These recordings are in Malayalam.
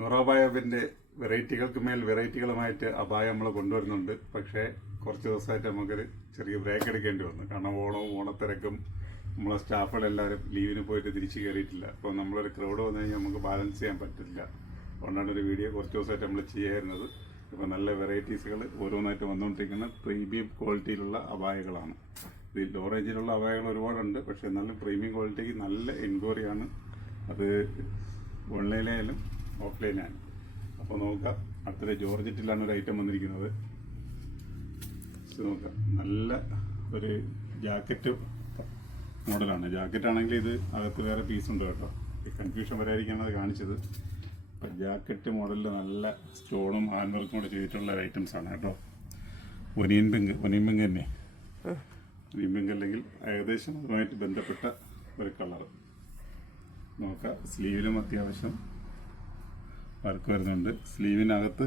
നൂറാബായബിൻ്റെ വെറൈറ്റികൾക്ക് മേൽ വെറൈറ്റികളുമായിട്ട് അബായ നമ്മൾ കൊണ്ടുവരുന്നുണ്ട്. പക്ഷേ കുറച്ച് ദിവസമായിട്ട് നമുക്കൊരു ചെറിയ ബ്രേക്ക് എടുക്കേണ്ടി വന്നു. കാരണം ഓണത്തിരക്കും നമ്മളെ സ്റ്റാഫുകളെല്ലാവരും ലീവിന് പോയിട്ട് തിരിച്ച് കയറിയിട്ടില്ല. അപ്പോൾ നമ്മളൊരു ക്രൗഡ് വന്നു കഴിഞ്ഞാൽ നമുക്ക് ബാലൻസ് ചെയ്യാൻ പറ്റില്ല. അതുകൊണ്ടാണ് ഒരു വീഡിയോ കുറച്ച് ദിവസമായിട്ട് നമ്മൾ ചെയ്യായിരുന്നത്. ഇപ്പോൾ നല്ല വെറൈറ്റീസുകൾ ഓരോന്നായിട്ട് വന്നുകൊണ്ടിരിക്കുന്ന പ്രീമിയം ക്വാളിറ്റിയിലുള്ള അബായകളാണ്. ഇത് ലോ റേഞ്ചിലുള്ള അബായകൾ ഒരുപാടുണ്ട്. പക്ഷേ നല്ല പ്രീമിയം ക്വാളിറ്റിക്ക് നല്ല എൻക്വയറിയാണ്. അത് ഓൺലൈനായാലും ഓഫ്ലൈനായാലും. അപ്പോൾ നോക്കാം, അടുത്തൊരു ജോർജറ്റിലാണ് ഒരു ഐറ്റം വന്നിരിക്കുന്നത്. നോക്കാം, നല്ല ഒരു ജാക്കറ്റ് മോഡലാണ്. ജാക്കറ്റ് ആണെങ്കിൽ ഇത് അകത്ത് വേറെ പീസുണ്ട് കേട്ടോ. ഈ കൺഫ്യൂഷൻ വരാതിരിക്കാണ് അത് കാണിച്ചത്. അപ്പം ജാക്കറ്റ് മോഡലിൽ നല്ല സ്റ്റോണും ഹാൻഡ് വർക്കും കൂടെ ചെയ്തിട്ടുള്ള ഐറ്റംസ് ആണ് കേട്ടോ. ഒനിയൻ പിങ്ക് തന്നെ. ഒനിയൻ പിങ്ക് അല്ലെങ്കിൽ ഏകദേശം അതുമായിട്ട് ബന്ധപ്പെട്ട ഒരു കളർ. നോക്കാം, സ്ലീവിലും അത്യാവശ്യം വർക്ക് വരുന്നുണ്ട്. സ്ലീവിനകത്ത്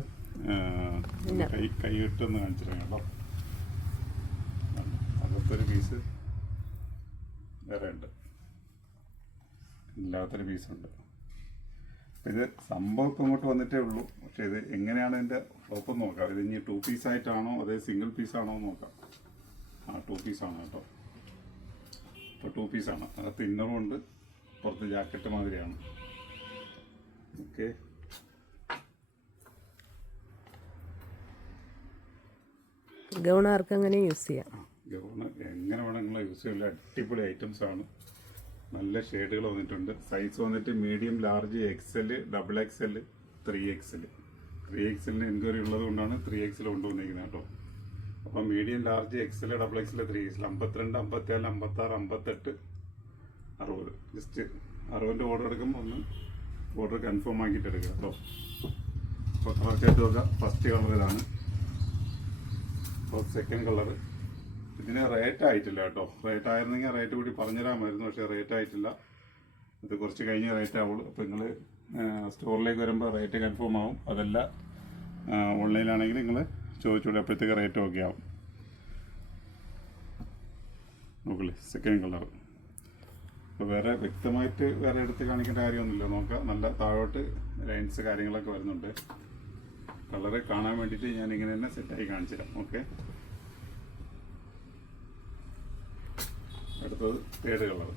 കൈ ഇട്ടൊന്ന് കാണിച്ചിരുന്നു കേട്ടോ. അകത്തൊരു പീസ് വേറെ ഉണ്ട്, ഇല്ലാത്തൊരു പീസുണ്ട്. ഇത് സംഭവം ഇപ്പം ഇങ്ങോട്ട് വന്നിട്ടേ ഉള്ളൂ. പക്ഷേ ഇത് എങ്ങനെയാണ് ഇതിൻ്റെ ഫ്ലോപ്പ് നോക്കാം. ഇത് ഇനി 2 പീസായിട്ടാണോ അതേ സിംഗിൾ പീസാണോ എന്ന് നോക്കാം. 2 പീസാണ് കേട്ടോ. ഇപ്പോൾ 2 പീസാണ്. അകത്ത് ഇന്നറും ഉണ്ട്, പുറത്ത് ജാക്കറ്റ് മാതിരിയാണ്. ഓക്കെ, ഗൗൺ ആർക്ക് അങ്ങനെ യൂസ് ചെയ്യാം. ഗൗണ് എങ്ങനെ വേണമെങ്കിലും യൂസ് ചെയ്യാൻ അടിപൊളി ഐറ്റംസ് ആണ്. നല്ല ഷെയ്ഡുകൾ വന്നിട്ടുണ്ട്. സൈസ് വന്നിട്ട് medium, large, XL, XXL, 3XL. 3XL enquiry ഉള്ളത് കൊണ്ടാണ് 3XL കൊണ്ടുവന്നിരിക്കുന്നത് കേട്ടോ. അപ്പം medium, large, XL, XXL, 3XL 52, 54, 56, 58, 60. Just 60 order എടുക്കുമ്പോൾ ഒന്ന് ഓർഡർ കൺഫേം ആക്കിയിട്ട് എടുക്കുക കേട്ടോ. അപ്പോൾ കളർ ചേർത്ത് നോക്കാം. ഫസ്റ്റ് കളർ ഇതാണ്. അപ്പോൾ സെക്കൻഡ് കളർ. ഇതിന് റേറ്റ് ആയിട്ടില്ല കേട്ടോ. റേറ്റ് ആയിരുന്നെങ്കിൽ റേറ്റ് കൂടി പറഞ്ഞുതരാമായിരുന്നു. പക്ഷേ റേറ്റ് ആയിട്ടില്ല. ഇത് കുറച്ച് കഴിഞ്ഞ് റേറ്റ് ആവുള്ളൂ. അപ്പോൾ നിങ്ങൾ സ്റ്റോറിലേക്ക് വരുമ്പോൾ റേറ്റ് കൺഫേം ആവും. അതല്ല ഓൺലൈനിലാണെങ്കിൽ നിങ്ങൾ ചോദിച്ചോളൂ, അപ്പോഴത്തേക്ക് റേറ്റ് ഓക്കെ ആവും. നോക്കില്ലേ, സെക്കൻഡ് കളർ. അപ്പോൾ വേറെ വ്യക്തമായിട്ട് വേറെ എടുത്ത് കാണിക്കേണ്ട കാര്യമൊന്നുമില്ല. നോക്കാം, നല്ല താഴോട്ട് ലൈൻസ് കാര്യങ്ങളൊക്കെ വരുന്നുണ്ട്. കളറ് കാണാൻ വേണ്ടിയിട്ട് ഞാൻ ഇങ്ങനെ തന്നെ സെറ്റായി കാണിച്ചു തരാം. ഓക്കെ, അടുത്തത് തേർഡ് കളർ.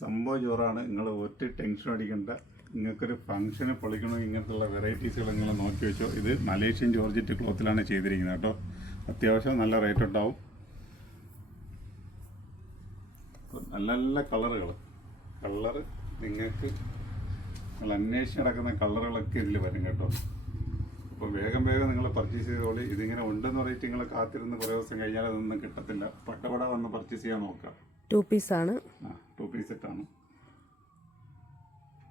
സംഭവം ജോറാണ്. നിങ്ങൾ ഒറ്റ ടെൻഷൻ അടിക്കേണ്ട. നിങ്ങൾക്കൊരു ഫംഗ്ഷന് പൊളിക്കണമെങ്കിൽ ഇങ്ങനത്തുള്ള വെറൈറ്റീസുകൾ നിങ്ങൾ നോക്കി വെച്ചോ. ഇത് മലേഷ്യൻ ജോർജറ്റ് ക്ലോത്തിലാണ് ചെയ്തിരിക്കുന്നത് കേട്ടോ. അത്യാവശ്യം നല്ല റേറ്റ് ഉണ്ടാവും. നല്ല നല്ല കളറ് നിങ്ങൾക്ക് നിങ്ങൾ അന്വേഷിച്ച് നടക്കുന്ന കളറുകളൊക്കെ ഇതിൽ വരും കേട്ടോ. അപ്പോൾ വേഗം നിങ്ങൾ പർച്ചേസ് ചെയ്തോളി. ഇതിങ്ങനെ ഉണ്ടെന്ന് പറഞ്ഞിട്ട് നിങ്ങൾ കാത്തിരുന്ന് കുറേ ദിവസം കഴിഞ്ഞാൽ അതൊന്നും കിട്ടത്തില്ല. പട്ടപട വന്ന് പർച്ചേസ് ചെയ്യാൻ നോക്കാം. 2 പീസാണ്. 2 പീസ് സെറ്റാണ്.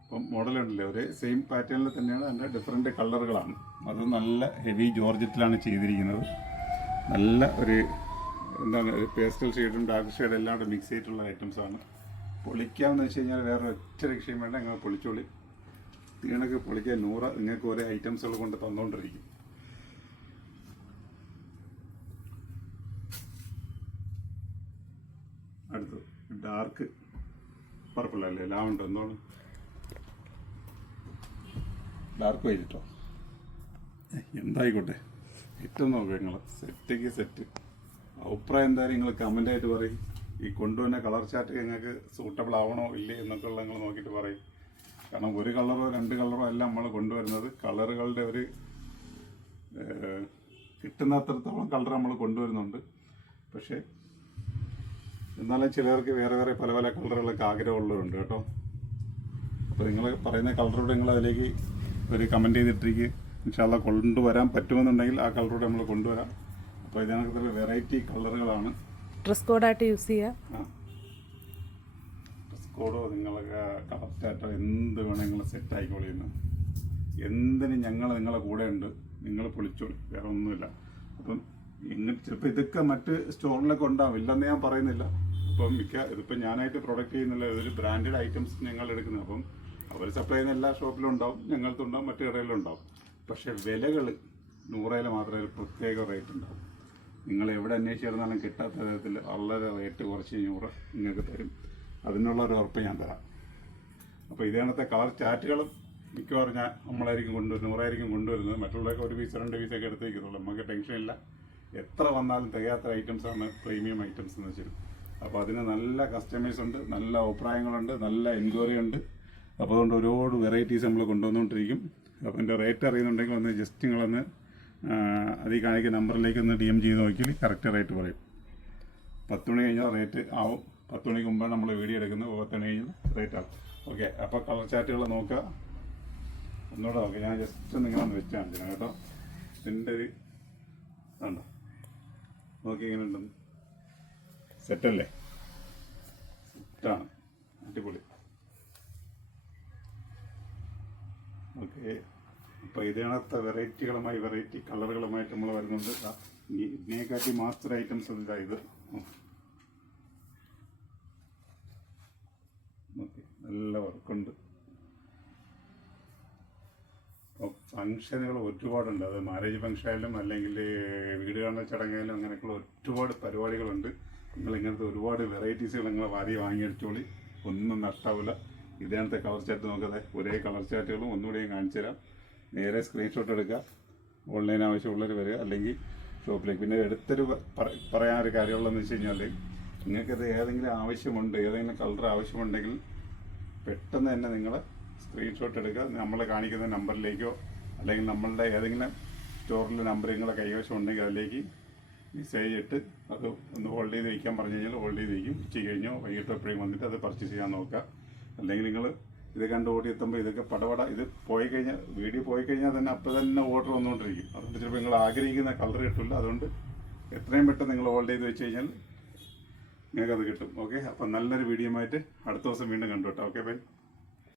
അപ്പം മോഡലുണ്ടല്ലേ, ഒരേ സെയിം പാറ്റേണിൽ തന്നെയാണ്. അതിൻ്റെ ഡിഫറെൻറ്റ് കളറുകളാണ്. അത് നല്ല ഹെവി ജോർജറ്റിലാണ് ചെയ്തിരിക്കുന്നത്. നല്ല ഒരു എന്താണ്, ഒരു പേസ്റ്റൽ ഷെയ്ഡും ഡാർക്ക് ഷെയ്ഡും എല്ലാം കൂടെ മിക്സ് ചെയ്തിട്ടുള്ള ഐറ്റംസാണ്. പൊളിക്കാമെന്ന് വെച്ച് കഴിഞ്ഞാൽ വേറെ ഒറ്റ രക്ഷയും വേണ്ട, നിങ്ങൾ പൊളിച്ചോളി. തീണക്ക് പൊളിക്കാൻ 100 നിങ്ങൾക്ക് ഒരേ ഐറ്റംസുകൾ കൊണ്ട് തന്നുകൊണ്ടിരിക്കും. അടുത്തത് ഡാർക്ക് പർപ്പിൾ അല്ലേ, ലാവണ്ടർ എന്താണ്, ഡാർക്ക് വൈകിട്ടോ എന്തായിക്കോട്ടെ. ഏറ്റവും നോക്കുക നിങ്ങൾ സെറ്റെങ്കിൽ സെറ്റ്. അഭിപ്രായം എന്തായാലും നിങ്ങൾ കമൻ്റായിട്ട് പറയും. ഈ കൊണ്ടുവന്ന കളർ ചാർട്ട് നിങ്ങൾക്ക് സൂട്ടബിൾ ആവണോ ഇല്ലേ എന്നൊക്കെ ഉള്ള നിങ്ങൾ നോക്കിയിട്ട് പറയും. കാരണം 1 കളറോ 2 കളറോ അല്ല നമ്മൾ കൊണ്ടുവരുന്നത്. കളറുകളുടെ ഒരു കിട്ടുന്ന അത്രത്തോളം കളർ നമ്മൾ കൊണ്ടുവരുന്നുണ്ട്. പക്ഷേ എന്നാലും ചിലർക്ക് വേറെ പല കളറുകളൊക്കെ ആഗ്രഹമുള്ളവരുണ്ട് കേട്ടോ. അപ്പോൾ നിങ്ങൾ പറയുന്ന കളറോടെ നിങ്ങൾ അതിലേക്ക് ഒരു കമൻറ്റ് ചെയ്തിട്ടിരിക്കുക. ഇൻഷാ അല്ലാഹ് കൊണ്ടുവരാൻ പറ്റുമെന്നുണ്ടെങ്കിൽ ആ കളറോടെ നമ്മൾ കൊണ്ടുവരാം. അപ്പോൾ ഇതിനകത്ത് വെറൈറ്റി കളറുകളാണ്. ഡ്രസ് കോഡായിട്ട് യൂസ് ചെയ്യാം. ഡ്രസ് കോഡോ നിങ്ങളൊക്കെ കറക്റ്റായിട്ടോ എന്ത് വേണം നിങ്ങൾ സെറ്റ് ആയിക്കോളിന്ന്. എന്തിനും ഞങ്ങൾ നിങ്ങളെ കൂടെ ഉണ്ട്. നിങ്ങൾ പൊളിച്ചോളി, വേറെ ഒന്നുമില്ല. അപ്പം ചിലപ്പോൾ ഇതൊക്കെ മറ്റ് സ്റ്റോറിലൊക്കെ ഉണ്ടാവും, ഇല്ലെന്ന് ഞാൻ പറയുന്നില്ല. അപ്പം ഇതിപ്പോൾ ഞാനായിട്ട് പ്രൊഡക്റ്റ് ചെയ്യുന്നില്ല. ഇതൊരു ബ്രാൻഡഡ് ഐറ്റംസ് ഞങ്ങൾ എടുക്കുന്നത്. അപ്പം അവർ സപ്ലൈ ചെയ്യുന്ന എല്ലാ ഷോപ്പിലും ഉണ്ടാവും, ഞങ്ങൾക്കുണ്ടാവും, മറ്റു കടയിലും ഉണ്ടാവും. പക്ഷേ വിലകൾ 100 മാത്രമേ ഒരു പ്രത്യേക റേറ്റ് ഉണ്ടാവും. നിങ്ങൾ എവിടെ അന്വേഷിച്ചിരുന്നാലും കിട്ടാത്ത വിധത്തിൽ വളരെ റേറ്റ് കുറച്ച് 100 നിങ്ങൾക്ക് തരും. അതിനുള്ള ഒരു ഉറപ്പ് ഞാൻ തരാം. അപ്പോൾ ഇതേണത്തെ കളർ ചാറ്റുകളും മിക്കവാറും നമ്മളായിരിക്കും കൊണ്ടുവരുന്നത്, 100 കൊണ്ടുവരുന്നത്. മറ്റുള്ളവർക്ക് 1 പീസ് 2 പീസൊക്കെ എടുത്ത് വയ്ക്കത്തുള്ളൂ. നമുക്ക് ടെൻഷനില്ല. എത്ര വന്നാലും തികയാത്ത ഐറ്റംസാണ് പ്രീമിയം ഐറ്റംസ് എന്ന് വെച്ചാൽ. അപ്പോൾ അതിന് നല്ല കസ്റ്റമേഴ്സ് ഉണ്ട്, നല്ല അഭിപ്രായങ്ങളുണ്ട്, നല്ല എൻക്വയറി ഉണ്ട്. അപ്പോൾ അതുകൊണ്ട് ഒരുപാട് വെറൈറ്റീസ് നമ്മൾ കൊണ്ടുവന്നുകൊണ്ടിരിക്കും. അപ്പോൾ എൻ്റെ റേറ്റ് അറിയുന്നുണ്ടെങ്കിൽ ഒന്ന് ജസ്റ്റ് നിങ്ങളൊന്ന് അതിൽ കാണിക്കുന്ന നമ്പറിലേക്ക് ഒന്ന് DM ചെയ്ത് നോക്കിയാൽ കറക്റ്റ് റേറ്റ് പറയും. 10 മണി കഴിഞ്ഞാൽ റേറ്റ് ആവും. 10 മണിക്ക് മുമ്പാണ് നമ്മൾ വീഡിയോ എടുക്കുന്നത്. 10 മണി കഴിഞ്ഞാൽ റേറ്റ് ആവും. ഓക്കെ, അപ്പോൾ കളർ ചാറ്റുകൾ നോക്കുക. ഒന്നുകൂടെ നോക്കുക. ഞാൻ ജസ്റ്റ് നിങ്ങളൊന്ന് വെച്ച് കാണിക്കണം കേട്ടോ. ഇതിൻ്റെ ഒരു ഉണ്ടോ നോക്കി ഇങ്ങനെ ഉണ്ടെന്ന്. സെറ്റല്ലേ? സെറ്റാണ്, അടിപൊളി. ഓക്കെ, അപ്പോൾ ഇതിനകത്ത് വെറൈറ്റി കളറുകളുമായിട്ട് നമ്മൾ വരുന്നുണ്ട്. ഇതിനെക്കാട്ടി മാസ്റ്റർ ഐറ്റംസ് ഇതായത് ഓക്കെ, നല്ല വർക്കുണ്ട്. അപ്പോൾ ഫങ്ഷനുകൾ ഒരുപാടുണ്ട്. അത് മാരേജ് ഫങ്ഷനായാലും അല്ലെങ്കിൽ വീട് കാണുന്ന ചടങ്ങായാലും അങ്ങനെയൊക്കെയുള്ള ഒരുപാട് പരിപാടികളുണ്ട്. നിങ്ങളിങ്ങനത്തെ ഒരുപാട് വെറൈറ്റീസുകൾ നിങ്ങൾ വാങ്ങിയടിച്ചോളി, ഒന്നും നഷ്ടാവില്ല. ഇതേണത്തെ കളർ ചാറ്റ് നോക്കാതെ ഒരേ കളർ ചാറ്റുകളും ഒന്നുകൂടെ ഞാൻ കാണിച്ചു തരാം. നേരെ സ്ക്രീൻഷോട്ട് എടുക്കുക, ഓൺലൈൻ ആവശ്യമുള്ളവർ വരിക, അല്ലെങ്കിൽ ഷോപ്പിലേക്ക്. പിന്നെ എടുത്തൊരു പറയാനൊരു കാര്യമുള്ളതെന്ന് വെച്ച് കഴിഞ്ഞാൽ, നിങ്ങൾക്കത് ഏതെങ്കിലും ആവശ്യമുണ്ട്, ഏതെങ്കിലും കളർ ആവശ്യമുണ്ടെങ്കിൽ പെട്ടെന്ന് തന്നെ നിങ്ങൾ സ്ക്രീൻഷോട്ട് എടുക്കുക. നമ്മൾ കാണിക്കുന്ന നമ്പറിലേക്കോ അല്ലെങ്കിൽ നമ്മളുടെ ഏതെങ്കിലും സ്റ്റോറിലെ നമ്പർ നിങ്ങളെ കൈവശം ഉണ്ടെങ്കിൽ അതിലേക്ക് മെസ്സേജ് ഇട്ട് അത് ഒന്ന് ഹോൾഡ് ചെയ്ത് വയ്ക്കാൻ പറഞ്ഞു കഴിഞ്ഞാൽ ഹോൾഡ് ചെയ്ത് വയ്ക്കും. ഉച്ച കഴിഞ്ഞോ വൈകിട്ടോ എപ്പോഴും വന്നിട്ട് അത് പർച്ചേസ് ചെയ്യാൻ നോക്കുക. അല്ലെങ്കിൽ നിങ്ങൾ ഇത് കണ്ട് ഓടി എത്തുമ്പോൾ ഇതൊക്കെ പടപട ഇത് വീഡിയോ പോയി കഴിഞ്ഞാൽ തന്നെ അപ്പോൾ തന്നെ ഓർഡർ വന്നുകൊണ്ടിരിക്കും. അതുകൊണ്ട് ചിലപ്പോൾ നിങ്ങൾ ആഗ്രഹിക്കുന്ന കളർ കിട്ടില്ല. അതുകൊണ്ട് എത്രയും പെട്ടെന്ന് നിങ്ങൾ ഹോൾഡ് ചെയ്ത് വെച്ച് കഴിഞ്ഞാൽ നിങ്ങൾക്കത് കിട്ടും. ഓക്കെ, അപ്പം നല്ലൊരു വീഡിയോ ആയിട്ട് അടുത്ത ദിവസം വീണ്ടും കണ്ടു കേട്ടോ. Okay bye.